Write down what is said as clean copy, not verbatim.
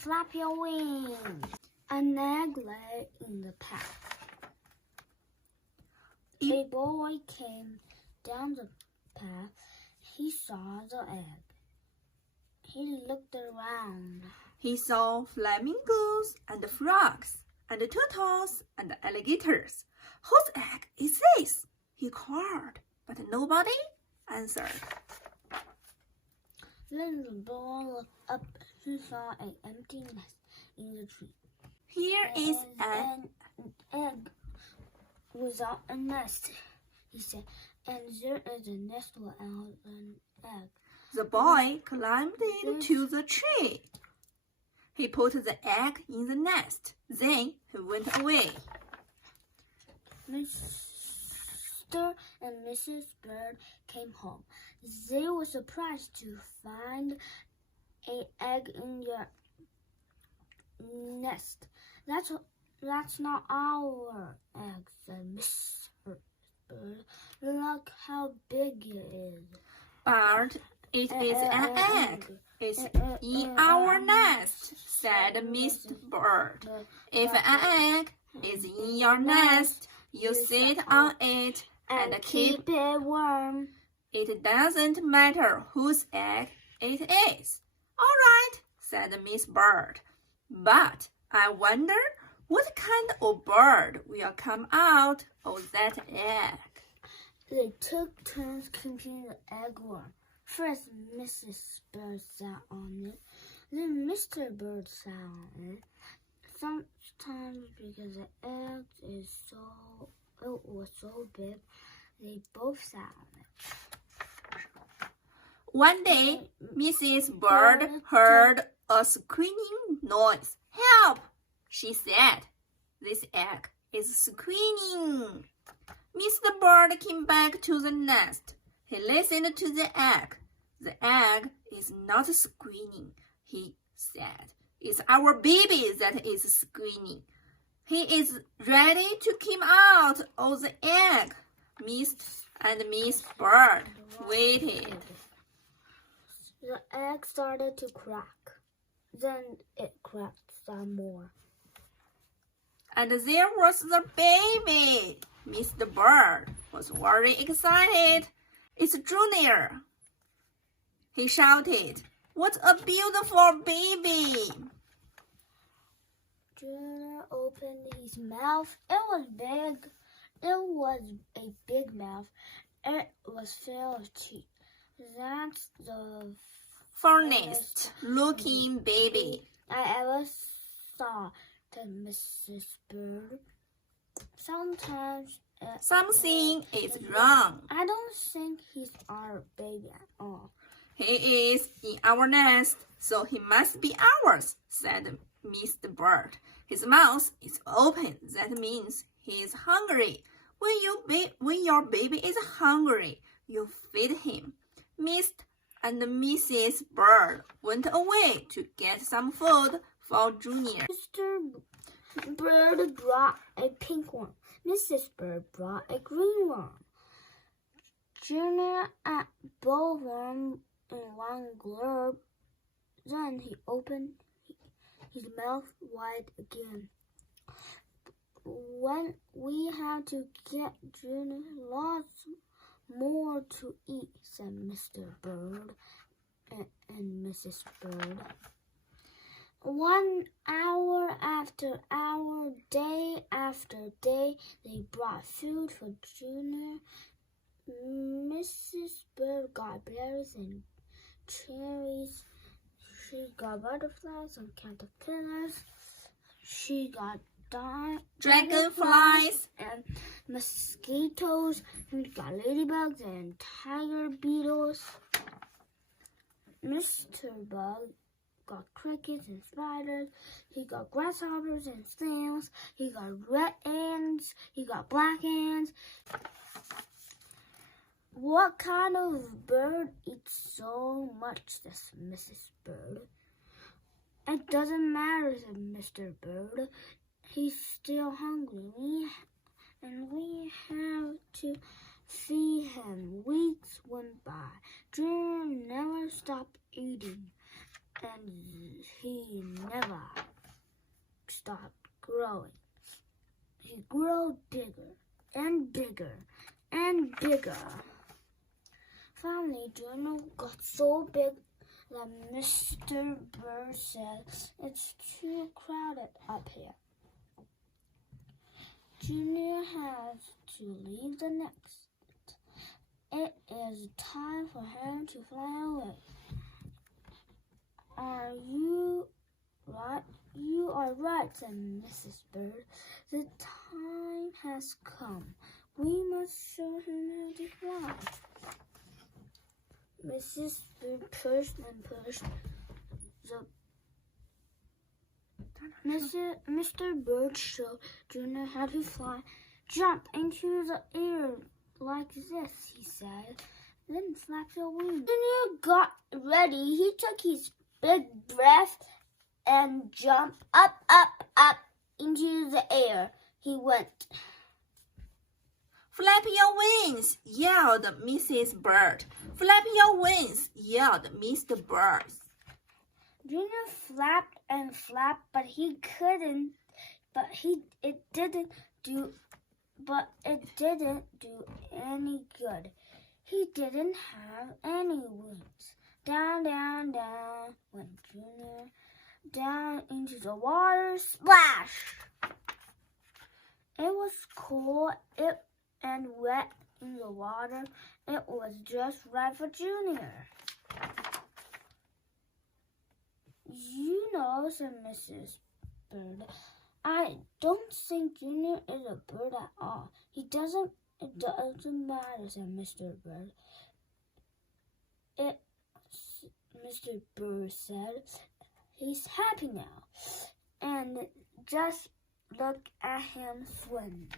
flap your wings. An egg lay in the path. A boy came down the path. He saw the egg. He looked around. He saw flamingos and frogs and turtles and alligators. Whose egg is this? He called, but nobody answered. Then the boy looked up. He saw an empty nest in the tree. Here is an egg without a nest, he said, and there is a nest without an egg. The boy climbed into the tree. He put the egg in the nest. Then he went away. Mr. and Mrs. Bird came home. They were surprised to find an egg in their nest. That's not our egg, said Mrs. Bird. Look how big it is. But it is an egg. It's in our nest, said Miss Bird. If an egg is in your nest, you sit on it and keep it warm. It doesn't matter whose egg it is. All right, said Miss Bird. But I wonder what kind of bird will come out of that egg. They took turns keeping the egg warm. First, Mrs. Bird sat on it. Then Mr. Bird sat on it. Sometimes, because the egg was so big, they both sat on it. One day, Mrs. Bird heard a squealing noise. Help! She said. This egg is squealing. Mr. Bird came back to the nest. He listened to the egg. The egg is not squealing, he said. It's our baby that is squealing. He is ready to come out of the egg. Miss and Miss Bird waited. The egg started to crack. Then it cracked some more. And there was the baby. Mr. Bird was very excited. It's Junior, he shouted. What a beautiful baby! Junior opened his mouth. It was big. It was a big mouth. It was filled with teeth. That's the funniest looking baby I ever saw, said Mrs. Bird. Sometimes something is wrong. I don't think he's our baby at all. He is in our nest, so he must be ours, said Mr. Bird. His mouth is open. That means he is hungry. When your baby is hungry, you feed him. Mr. and Mrs. Bird went away to get some food for Junior. Mr. Bird brought a pink one. Mrs. Bird brought a green one. Junior ate both one in one glurp. Then he opened his mouth wide again. When we had to get Junior lots more to eat, said Mr. Bird and Mrs. Bird. 1 hour after hour, day after day, they brought food for Junior. Mrs. Bird got berries and cherries. She got butterflies and caterpillars. She got dragonflies and mosquitoes. She got ladybugs and tiger beetles. Mr. Bug got crickets and spiders. He got grasshoppers and snails. He got red ants. He got black ants. What kind of bird eats so much? Says Mrs. Bird. It doesn't matter, said Mr. Bird. He's still hungry. We have to feed him. Weeks went by. Junior never stopped eating. and he never stopped growing. He grew bigger and bigger and bigger. Finally, Junior got so big that Mr. Bird said, "It's too crowded up here." Junior has to leave the nest. It is time for him to fly away. "Are you right? You are right," said Mrs. Bird. "The time has come. We must show him how to fly." Mrs. Bird pushed and pushed. Mr. Bird showed Junior how to fly. "Jump into the air like this," he said. "Then flap your wings." Junior got ready. He took his big breath and jumped up, up, up into the air. He went. "Flap your wings!" yelled Mrs. Bird. "Flap your wings!" yelled Mr. Bird. Junior flapped and flapped, but it didn't do any good. He didn't have any wings. Down, down, down went Junior, down into the water. Splash! It was cold and wet in the water. It was just right for Junior. "You know," said Mrs. Bird, "I don't think Junior is a bird at all. It doesn't matter," said Mr. Bird. Mr. Bird said, "He's happy now. And just look at him swim."